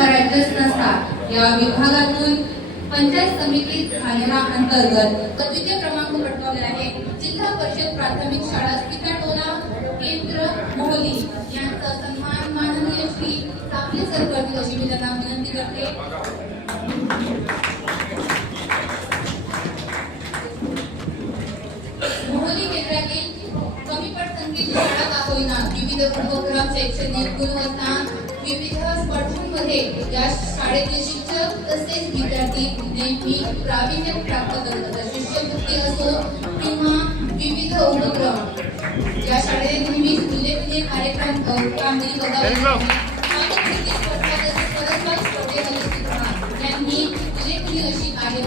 मराठी संस्था या विभागातून पंचायत समितीत खानेरा अंतर्गत द्वितीय क्रमांक पटकावला आहे। जिल्हा परिषद प्राथमिक शाळा पिकाटोला केंद्र मोहली यांचा सन्मान माननीय श्री सापले सर करतील अशी मी त्यांना विनंती करते। मोहली केंद्रातील कमी पटसंख्येची शाळा का होईना विविध उपक्रम शैक्षणिक गुणवत्ता विविध स्पर्धांमध्ये या शाळेतील शिक्षक तसेच विद्यार्थी नेहमी प्रावीण्य प्राप्त करत असतात। शिष्यवृत्ती असो किंवा विविध उपक्रम या शाळेत नेहमी उल्लेखनीय कार्यक्रम कामगिरी बजावली यांनी उल्लेखनीय अशी कार्य